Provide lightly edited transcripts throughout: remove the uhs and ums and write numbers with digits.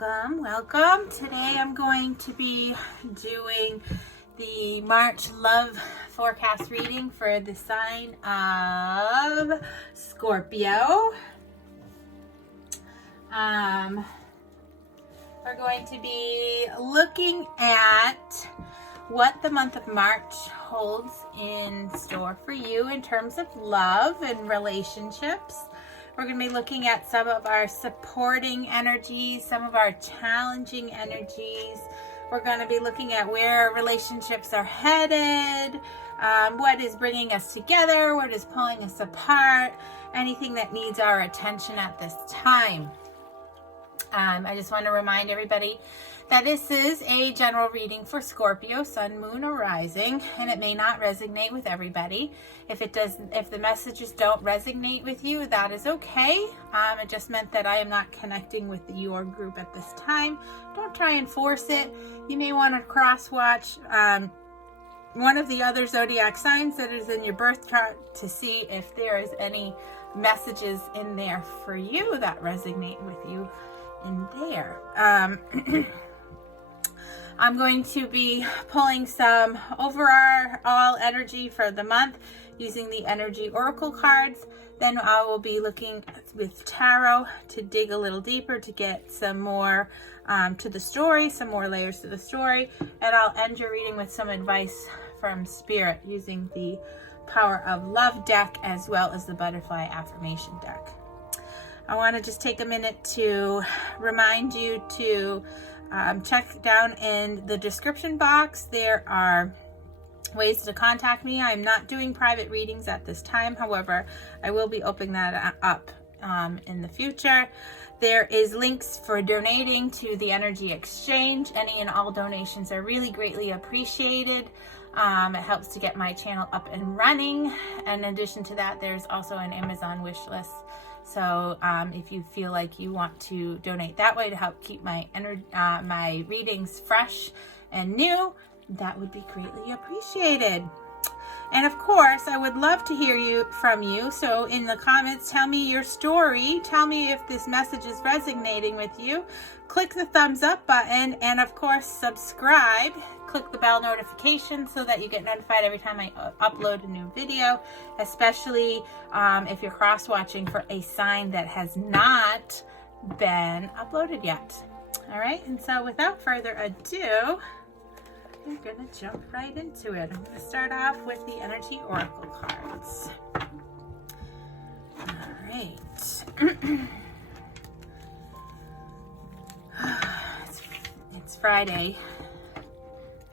Welcome. Today I'm going to be doing the March love forecast reading for the sign of Scorpio. We're going to be looking at what the month of March holds in store for you in terms of love and relationships. We're going to be looking at some of our supporting energies, some of our challenging energies. We're going to be looking at where relationships are headed, what is bringing us together, what is pulling us apart, anything that needs our attention at this time. I just want to remind everybody that this is a general reading for Scorpio, Sun, Moon, or Rising, and it may not resonate with everybody. If the messages don't resonate with you, that is okay. It just meant that I am not connecting with your group at this time. Don't try and force it. You may want to cross-watch one of the other zodiac signs that is in your birth chart to see if there is any messages in there for you that resonate with you in there. I'm going to be pulling some overall energy for the month using the energy oracle cards. Then I will be looking with tarot to dig a little deeper to get some more to the story, some more layers to the story. And I'll end your reading with some advice from Spirit using the Power of Love deck as well as the Butterfly Affirmation deck. I want to just take a minute to remind you to check down in the description box. There are ways to contact me. I'm not doing private readings at this time. However, I will be opening that up in the future. There is links for donating to the energy exchange. Any and all donations are really greatly appreciated. It helps to get my channel up and running. In addition to that, there's also an Amazon wish list. So if you feel like you want to donate that way to help keep my my readings fresh and new, that would be greatly appreciated. And of course, I would love to hear from you. So in the comments, tell me your story. Tell me if this message is resonating with you. Click the thumbs up button and of course, subscribe. Click the bell notification so that you get notified every time I upload a new video, especially if you're cross-watching for a sign that has not been uploaded yet. All right, and so without further ado, we're gonna jump right into it. I'm gonna start off with the energy oracle cards. All right. It's Friday.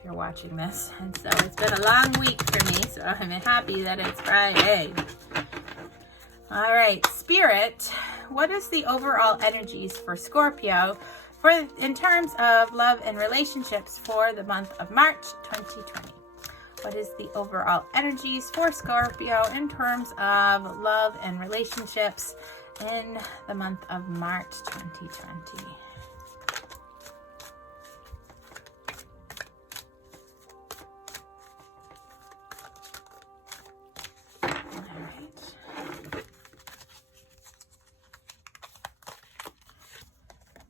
You're watching this, and so it's been a long week for me, so I'm happy that it's Friday. All right, Spirit, what is the overall energies for Scorpio in terms of love and relationships for the month of March 2020? What is the overall energies for Scorpio in terms of love and relationships in the month of March 2020?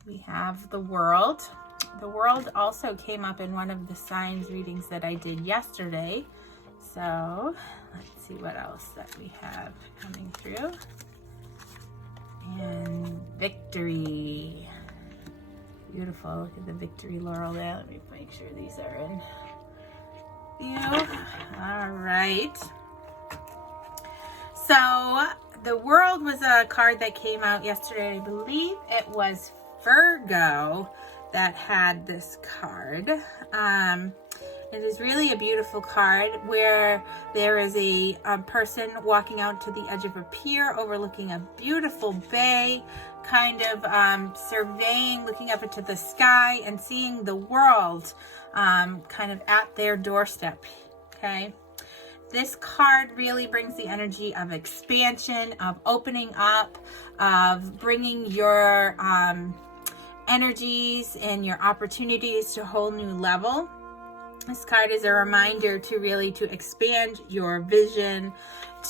We have the World. The World also came up in one of the signs readings that I did yesterday. So let's see what else that we have coming through. And Victory. Beautiful. Look at the Victory laurel there. Let me make sure these are in view. All right. So the World was a card that came out yesterday. I believe it was Virgo that had this card. It is really a beautiful card where there is a person walking out to the edge of a pier overlooking a beautiful bay, kind of surveying, looking up into the sky and seeing the world kind of at their doorstep. Okay. This card really brings the energy of expansion, of opening up, of bringing your energies and your opportunities to a whole new level. This card is a reminder to expand your vision,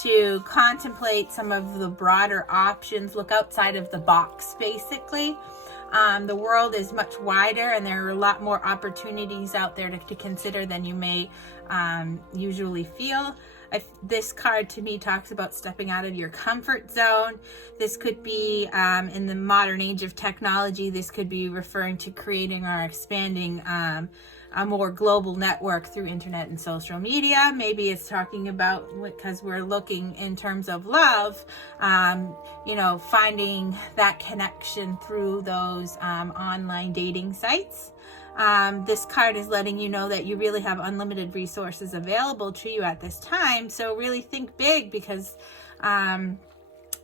to contemplate some of the broader options, look outside of the box, basically. The world is much wider, and there are a lot more opportunities out there to consider than you may usually feel. This card to me talks about stepping out of your comfort zone. This could be in the modern age of technology, this could be referring to creating or expanding a more global network through internet and social media. Maybe it's talking about, because we're looking in terms of love, you know, finding that connection through those online dating sites. This card is letting you know that you really have unlimited resources available to you at this time. So really think big, because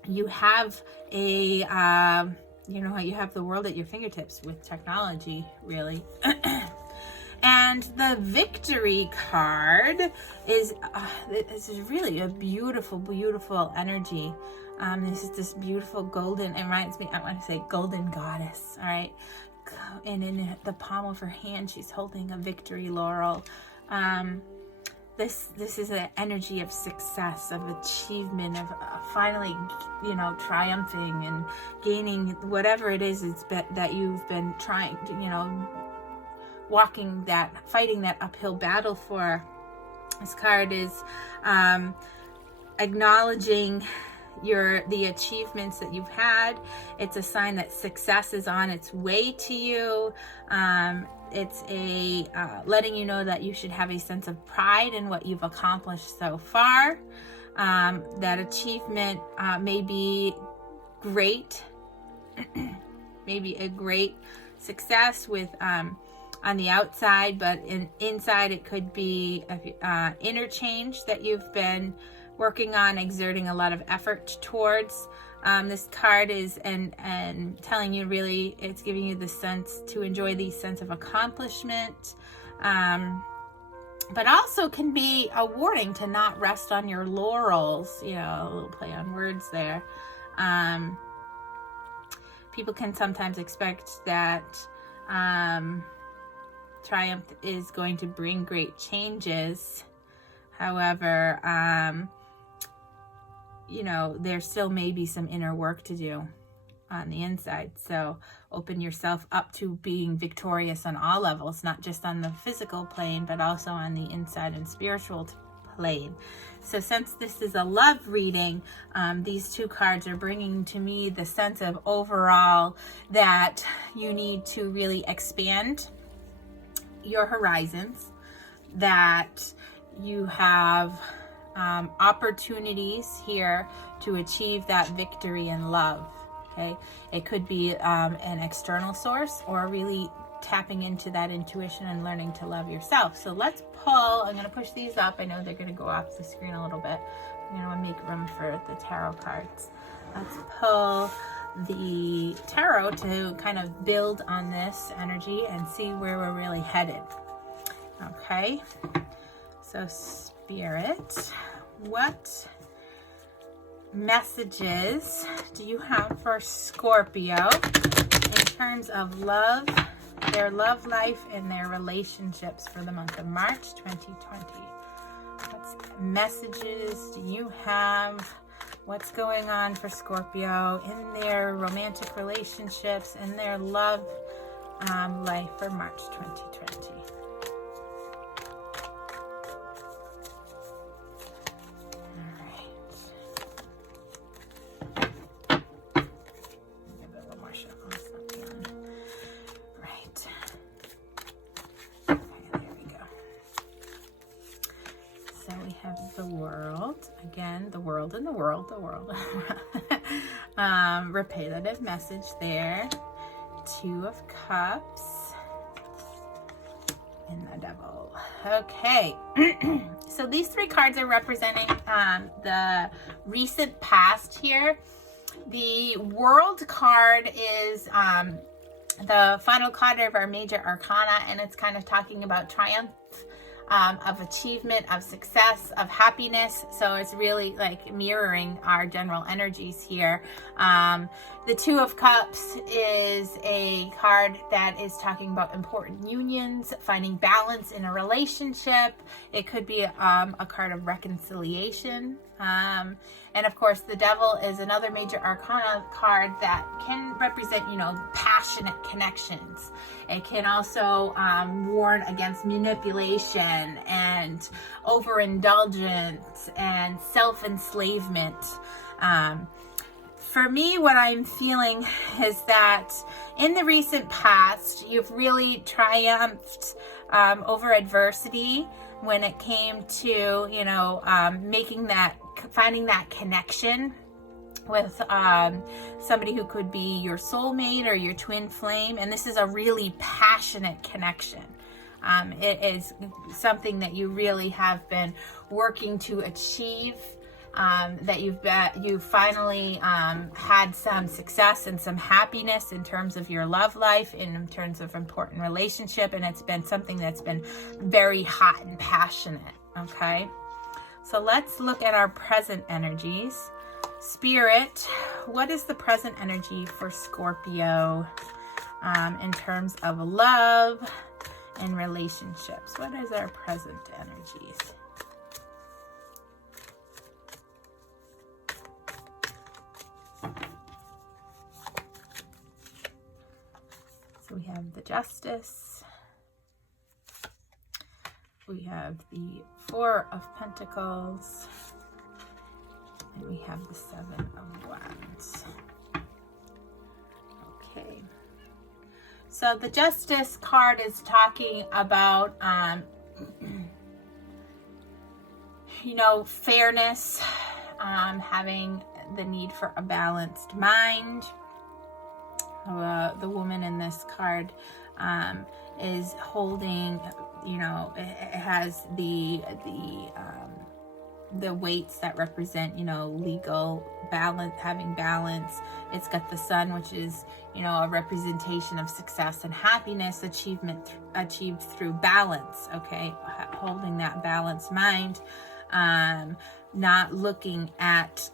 you have you have the world at your fingertips with technology, really. And the victory card is really a beautiful, beautiful energy. This is this beautiful golden, it reminds me, I want to say golden goddess, all right? And in the palm of her hand, she's holding a victory laurel. This is an energy of success, of achievement, of finally, you know, triumphing and gaining whatever it is that you've been trying to, you know, fighting that uphill battle for. This card is acknowledging the achievements that you've had. It's a sign that success is on its way to you. It's a letting you know that you should have a sense of pride in what you've accomplished so far. That achievement may be great, maybe a great success with on the outside, but inside it could be inner change that you've been working on, exerting a lot of effort towards. This card is and telling you, really, it's giving you the sense to enjoy the sense of accomplishment, but also can be a warning to not rest on your laurels. You know, a little play on words there. People can sometimes expect that triumph is going to bring great changes. However, you know, there still may be some inner work to do on the inside. So open yourself up to being victorious on all levels, not just on the physical plane, but also on the inside and spiritual plane. So since this is a love reading, these two cards are bringing to me the sense of overall that you need to really expand your horizons, that you have opportunities here to achieve that victory in love. Okay, it could be an external source, or really tapping into that intuition and learning to love yourself. So let's pull. I'm going to push these up. I know they're going to go off the screen a little bit. I'm going to make room for the tarot cards. Let's pull the tarot to kind of build on this energy and see where we're really headed. Okay, so Spirit, what messages do you have for Scorpio in terms of love, their love life, and their relationships for the month of March 2020? What messages do you have? What's going on for Scorpio in their romantic relationships and their love life for March 2020? The world, again, the world and the world, repetitive message there. Two of Cups and the Devil. Okay, so these three cards are representing the recent past here. The World card is the final card of our major arcana, and it's kind of talking about triumph, of achievement, of success, of happiness. So it's really like mirroring our general energies here. The Two of Cups is a card that is talking about important unions, finding balance in a relationship. It could be a card of reconciliation And of course, the Devil is another major arcana card that can represent, passionate connections. It can also warn against manipulation and overindulgence and self-enslavement. For me, what I'm feeling is that in the recent past, you've really triumphed over adversity when it came to, finding that connection with somebody who could be your soulmate or your twin flame. And this is a really passionate connection. It is something that you really have been working to achieve. That you've finally had some success and some happiness in terms of your love life, in terms of important relationship, and it's been something that's been very hot and passionate. Okay, so let's look at our present energies. Spirit, what is the present energy for Scorpio in terms of love and relationships? What is our present energies? So we have the Justice, we have the Four of Pentacles, and we have the Seven of Wands. Okay, so the Justice card is talking about, fairness, having the need for a balanced mind. The woman in this card is holding, it has the weights that represent, legal balance, having balance. It's got the Sun, which is, a representation of success and happiness, achieved through balance. Okay, holding that balanced mind, not looking at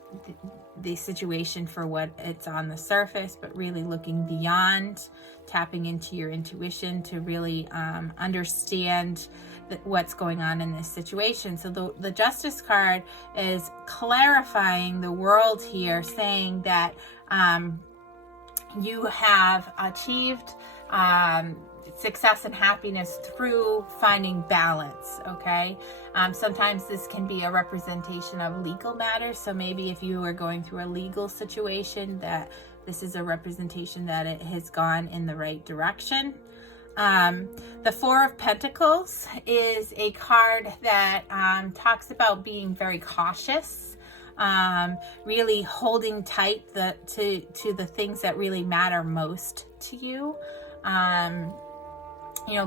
the situation for what it's on the surface, but really looking beyond, tapping into your intuition to really understand what's going on in this situation. So the Justice card is clarifying the world here, saying that you have achieved success and happiness through finding balance. Okay, sometimes this can be a representation of legal matters, so maybe if you are going through a legal situation, that this is a representation that it has gone in the right direction. The Four of Pentacles is a card that talks about being very cautious, really holding tight to the things that really matter most to you.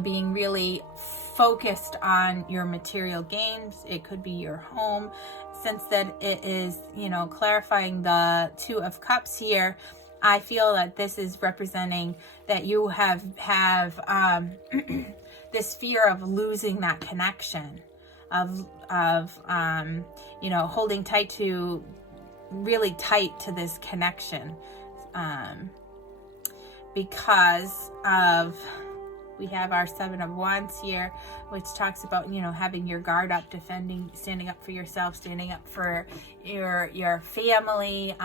Being really focused on your material gains. It could be your home, since that it is, clarifying the Two of Cups here. I feel that this is representing that you have this fear of losing that connection, of holding really tight to this connection, because of, we have our Seven of Wands here, which talks about, having your guard up, standing up for yourself, standing up for your family.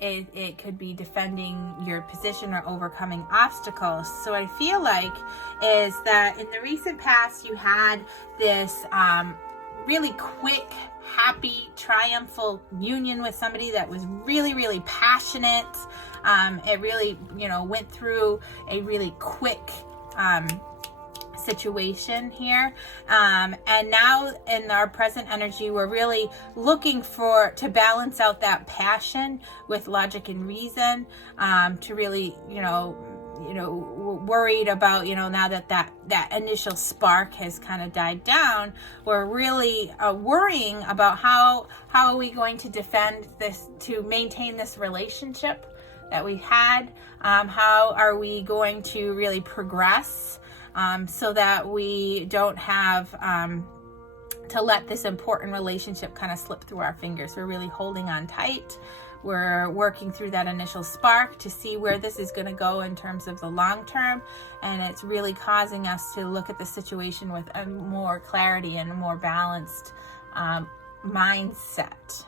It could be defending your position or overcoming obstacles. So I feel like is that in the recent past, you had this really quick, happy, triumphal union with somebody that was really, really passionate. It really, went through a really quick situation here, and now in our present energy, we're really looking to balance out that passion with logic and reason, to really worried about, now that initial spark has kind of died down, we're really worrying about how are we going to defend this, to maintain this relationship that we had. How are we going to really progress, so that we don't have to let this important relationship kind of slip through our fingers. We're really holding on tight. We're working through that initial spark to see where this is going to go in terms of the long term, and it's really causing us to look at the situation with more clarity and a more balanced mindset.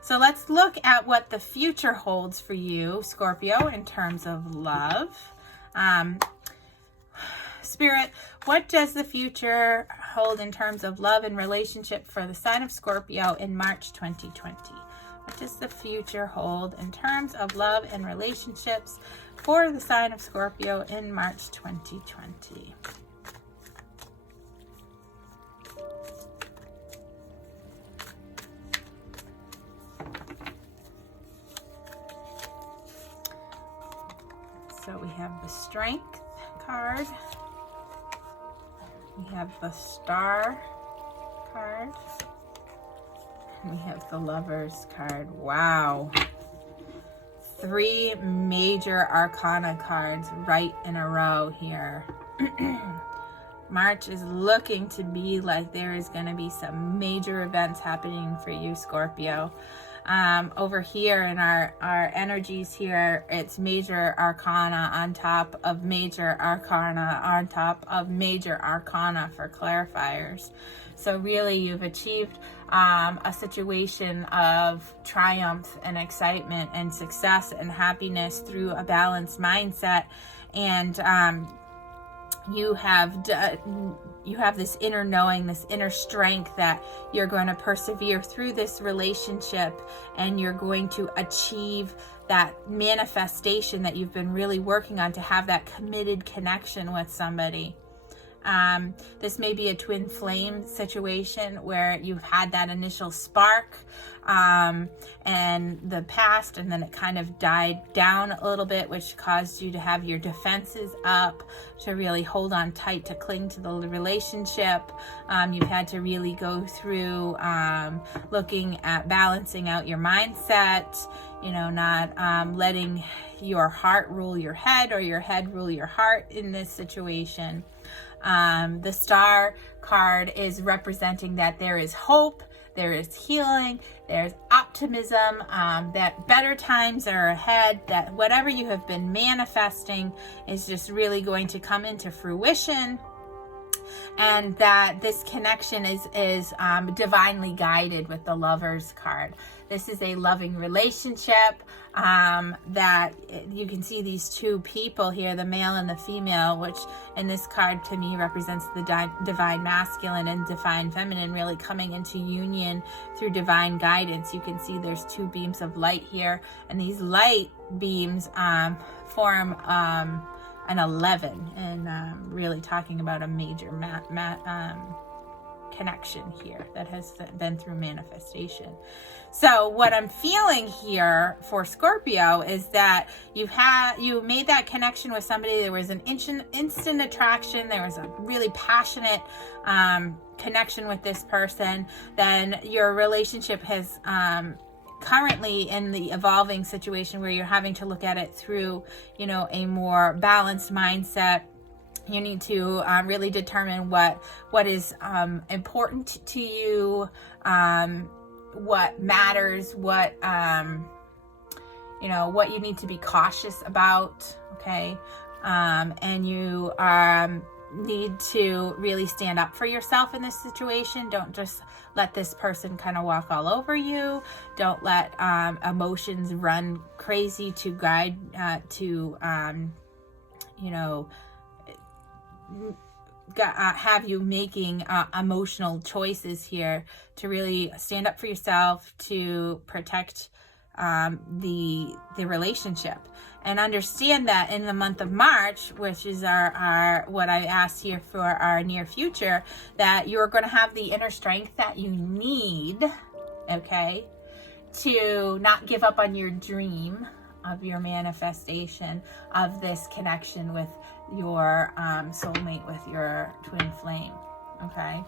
So let's look at what the future holds for you, Scorpio, in terms of love. Spirit, what does the future hold in terms of love and relationship for the sign of Scorpio in March 2020? What does the future hold in terms of love and relationships for the sign of Scorpio in March 2020? So we have the Strength card. We have the Star card. And we have the Lovers card. Wow. 3 major arcana cards right in a row here. March is looking to be like there is going to be some major events happening for you, Scorpio. Over here in our energies here, it's major arcana on top of major arcana on top of major arcana for clarifiers. So really you've achieved a situation of triumph and excitement and success and happiness through a balanced mindset, and you have this inner knowing, this inner strength that you're going to persevere through this relationship, and you're going to achieve that manifestation that you've been really working on, to have that committed connection with somebody. This may be a twin flame situation where you've had that initial spark and the past, and then it kind of died down a little bit, which caused you to have your defenses up, to really hold on tight, to cling to the relationship. You've had to really go through looking at balancing out your mindset, not letting your heart rule your head or your head rule your heart in this situation. The Star card is representing that there is hope, there is healing, there's optimism, that better times are ahead, that whatever you have been manifesting is just really going to come into fruition, and that this connection is divinely guided with the Lovers card. This is a loving relationship that you can see these two people here, the male and the female, which in this card to me represents the divine masculine and divine feminine really coming into union through divine guidance. You can see there's 2 beams of light here, and these light beams form an 11, and really talking about a major connection here that has been through manifestation. So what I'm feeling here for Scorpio is that you made that connection with somebody. There was an instant attraction. There was a really passionate connection with this person. Then your relationship has currently in the evolving situation where you're having to look at it through, a more balanced mindset. You need to really determine what is important to you, what matters, what you need to be cautious about, okay? And you need to really stand up for yourself in this situation. Don't just let this person kind of walk all over you. Don't let emotions run crazy to guide have you making emotional choices here, to really stand up for yourself, to protect the relationship, and understand that in the month of March, which is our what I asked here for our near future, that you're going to have the inner strength that you need, okay, to not give up on your dream of your manifestation of this connection with your soulmate, with your twin flame, okay?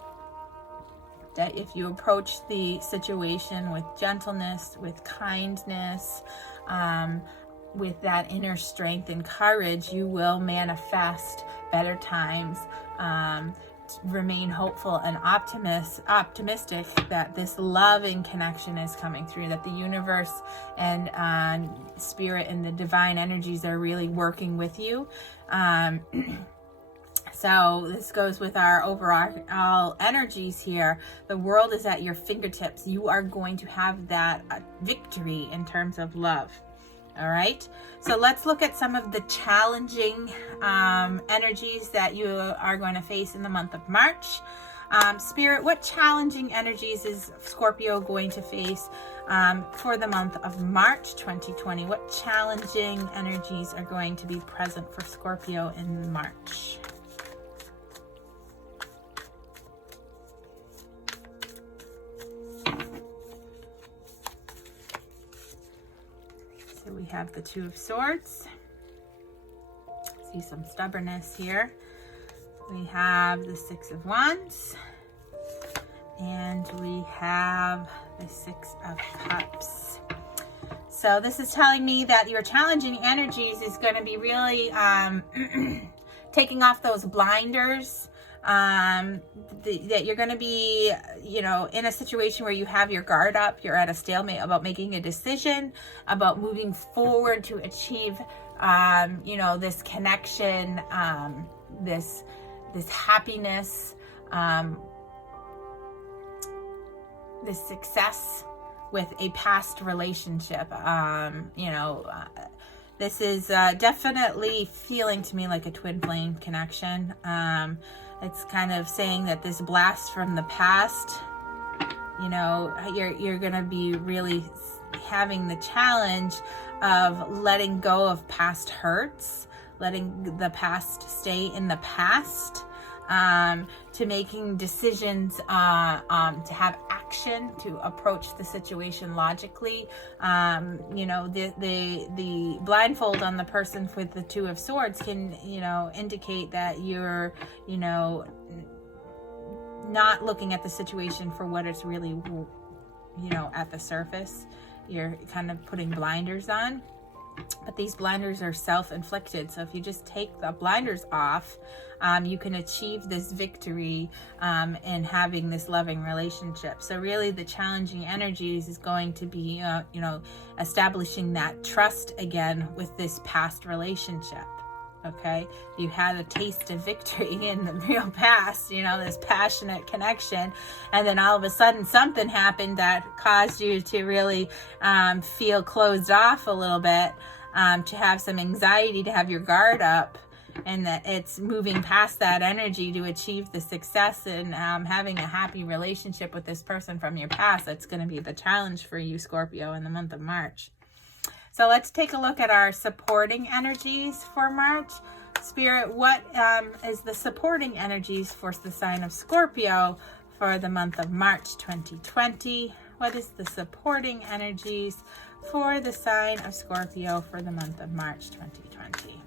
That if you approach the situation with gentleness, with kindness, with that inner strength and courage, you will manifest better times. Remain hopeful and optimistic that this loving connection is coming through, that the universe and spirit and the divine energies are really working with you. So this goes with our overall energies here. The world is at your fingertips. You are going to have that victory in terms of love. All right. So let's look at some of the challenging energies that you are going to face in the month of March. Spirit, what challenging energies is Scorpio going to face for the month of March 2020? What challenging energies are going to be present for Scorpio in March? So we have the Two of Swords. See some stubbornness here. We have the Six of Wands, and we have the Six of Cups. So this is telling me that your challenging energies is going to be really taking off those blinders, that you're going to be, in a situation where you have your guard up, you're at a stalemate about making a decision, about moving forward to achieve, this connection, this happiness, this success with a past relationship. This is definitely feeling to me like a twin flame connection. It's kind of saying that this blast from the past, you're going to be really having the challenge of letting go of past hurts, letting the past stay in the past, to making decisions, to have action, to approach the situation logically. The blindfold on the person with the Two of Swords can, indicate that you're, not looking at the situation for what it's really, at the surface. You're kind of putting blinders on. But these blinders are self-inflicted. So if you just take the blinders off, you can achieve this victory in having this loving relationship. So really the challenging energies is going to be, establishing that trust again with this past relationship. Okay, you had a taste of victory in the real past, this passionate connection, and then all of a sudden something happened that caused you to really feel closed off a little bit, to have some anxiety, to have your guard up, and that it's moving past that energy to achieve the success and having a happy relationship with this person from your past. That's going to be the challenge for you, Scorpio, in the month of March. So let's take a look at our supporting energies for March. Spirit, what is the supporting energies for the sign of Scorpio for the month of March 2020? What is the supporting energies for the sign of Scorpio for the month of March 2020?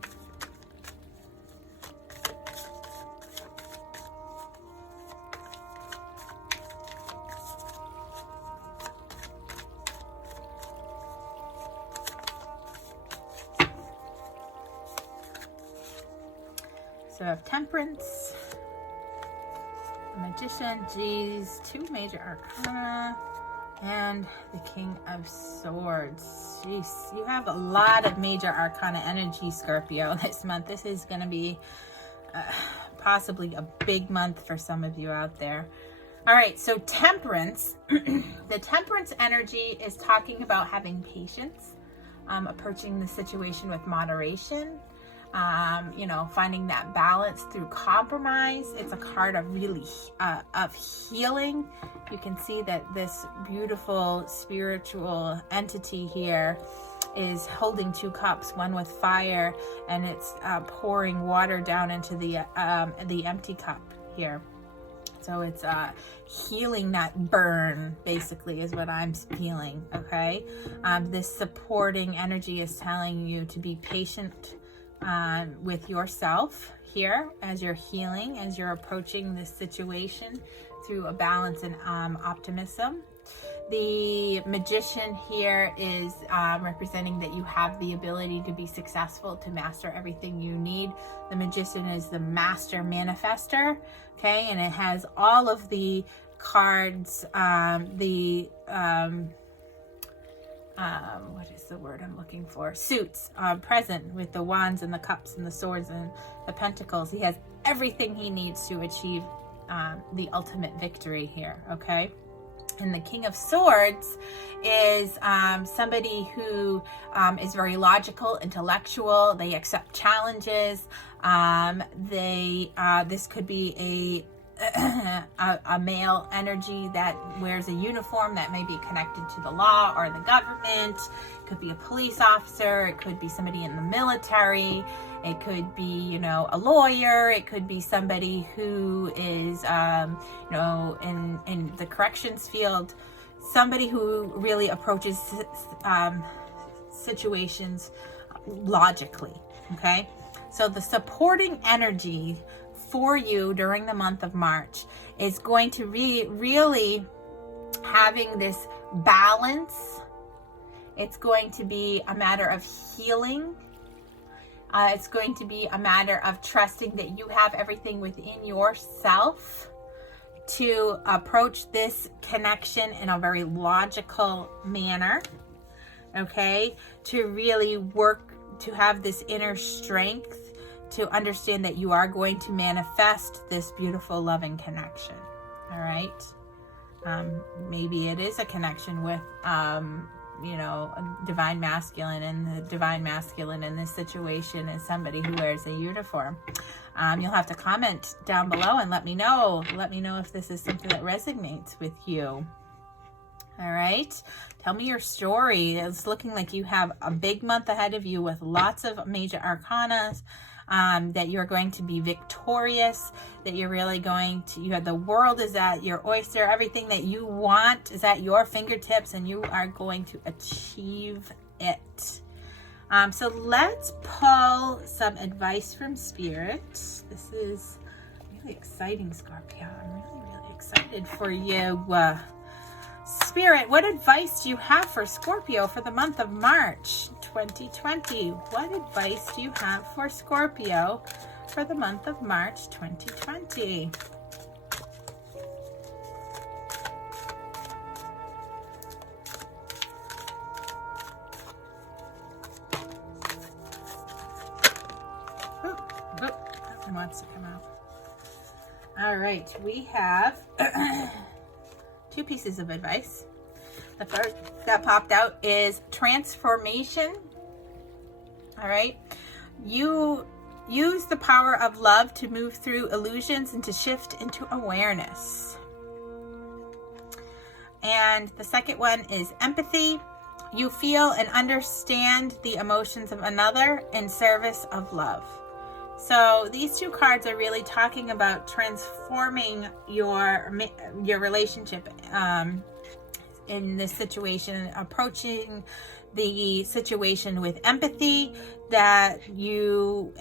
So I have Temperance, Magician, two major arcana, and the King of Swords. Jeez, you have a lot of major arcana energy, Scorpio, this month. This is going to be possibly a big month for some of you out there. All right, so Temperance. The Temperance energy is talking about having patience, approaching the situation with moderation, finding that balance through compromise. It's a card of really of healing. You can see that this beautiful spiritual entity here is holding two cups, one with fire, and it's pouring water down into the empty cup here. So it's healing that burn, basically, is what I'm feeling, okay? This supporting energy is telling you to be patient with yourself here as you're healing, as you're approaching this situation through a balance and optimism. The Magician here is representing that you have the ability to be successful, to master everything you need. The Magician is the master manifester, okay? And it has all of the cards, what is the word I'm looking for? Suits, present with the wands and the cups and the swords and the pentacles. He has everything he needs to achieve the ultimate victory here, okay? And the King of Swords is somebody who is very logical, intellectual. They accept challenges. This could be a male energy that wears a uniform that may be connected to the law or the government. It could be a police officer. It could be somebody in the military. It could be, you know, a lawyer. It could be somebody who is, you know, in the corrections field. Somebody who really approaches situations logically, okay? So the supporting energy for you during the month of March is going to be really having this balance. It's going to be a matter of healing. It's going to be a matter of trusting that you have everything within yourself to approach this connection in a very logical manner, okay? To really work to have this inner strength to understand that you are going to manifest this beautiful, loving connection. All right. Maybe it is a connection with, you know, a divine masculine, and the divine masculine in this situation is somebody who wears a uniform. You'll have to comment down below and let me know. Let me know if this is something that resonates with you. All right. Tell me your story. It's looking like you have a big month ahead of you with lots of major arcana. That you're going to be victorious, that you're really going to, you have the world is at your oyster, everything that you want is at your fingertips, and you are going to achieve it. So let's pull some advice from Spirit. This is really exciting, Scorpio. I'm really excited for you. Spirit, what advice do you have for Scorpio for the month of March 2020? What advice do you have for Scorpio for the month of March 2020? That one wants to come out. All right, we have two pieces of advice. The first that popped out is transformation. All right. You use the power of love to move through illusions and to shift into awareness. And the second one is empathy. You feel and understand the emotions of another in service of love. So these two cards are really talking about transforming your relationship in this situation, approaching the situation with empathy, that you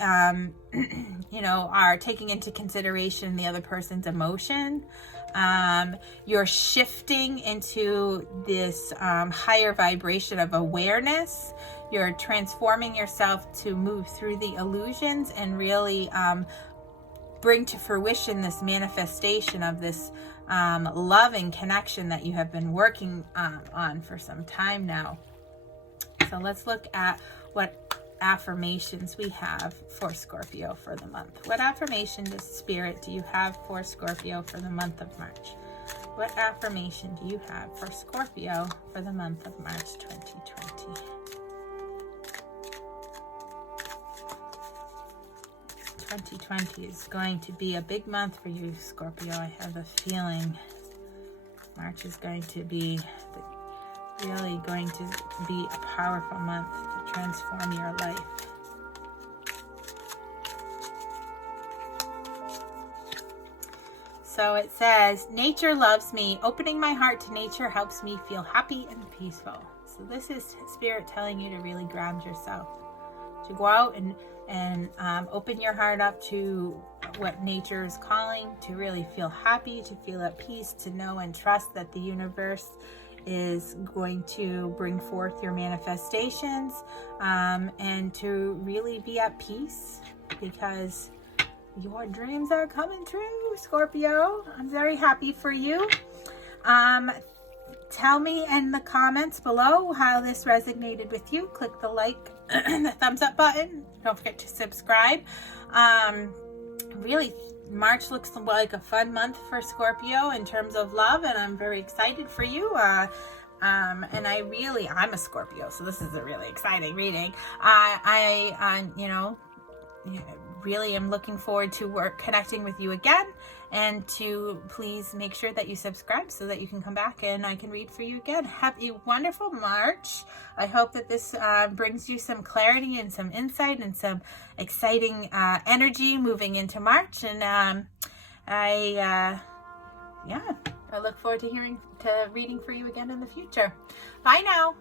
you know, are taking into consideration the other person's emotion. You're shifting into this higher vibration of awareness. You're transforming yourself to move through the illusions and really bring to fruition this manifestation of this loving connection that you have been working on for some time now. So let's look at what affirmations we have for Scorpio for the month. What affirmation does Spirit do you have for Scorpio for the month of March? What affirmation do you have for Scorpio for the month of March 2020? 2020 is going to be a big month for you, Scorpio. I have a feeling March is going to be really going to be a powerful month to transform your life. So it says, nature loves me. Opening my heart to nature helps me feel happy and peaceful. So this is Spirit telling you to really ground yourself, to go out and open your heart up to what nature is calling, to really feel happy, to feel at peace, to know and trust that the universe is going to bring forth your manifestations, and to really be at peace, because your dreams are coming true, Scorpio. I'm very happy for you. tell me in the comments below how this resonated with you. Click the like and the thumbs up button. Don't forget to subscribe. Really, March looks like a fun month for Scorpio in terms of love, and I'm very excited for you. And I'm a Scorpio, so this is a really exciting reading. Really am looking forward to connecting with you again, and to please make sure that you subscribe so that you can come back and I can read for you again. Have a wonderful March. I hope that this brings you some clarity and some insight and some exciting energy moving into March. And I look forward to reading for you again in the future. Bye now.